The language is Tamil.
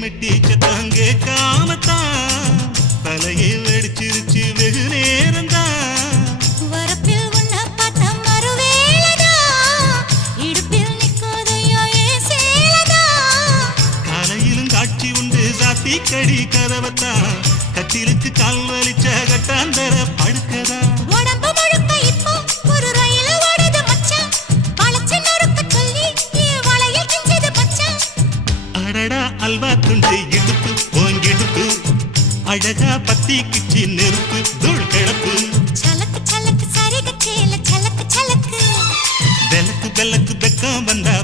மெட்டி சத்தம் கேட்காமத்தான் தலையை வெடிச்சிருச்சு வெகு நேரம்தான். வரப்பில் உன்ன பார்த்த மறுவேளதா இடுப்பில் நிற்கோதையோ ஏன் சேலதா. காலையிலும் காட்சி உண்டு சாத்தி கடி கதவத்தான் கட்டிலுக்கு கால் வலிச்ச கட்டாந்தர படுக்கதா. உடம்பு முழுக்க இப்போ ஒரு ரயில் ஓடுது மச்சான். வளைச்சு நொறுக்க சொல்லி என் வளையல் கிஞ்சது மச்சான். அடடா அல்வா துண்டு இடுப்பு போங்கிடுப்பு அழகா பத்தி கிச்சி நெருப்பு தூள் கிடப்பு. சலக்கு சலக்கு சரிக சேல சலக்கு சலக்கு வெலக்கு வெலக்கு வெக்கம் வந்தா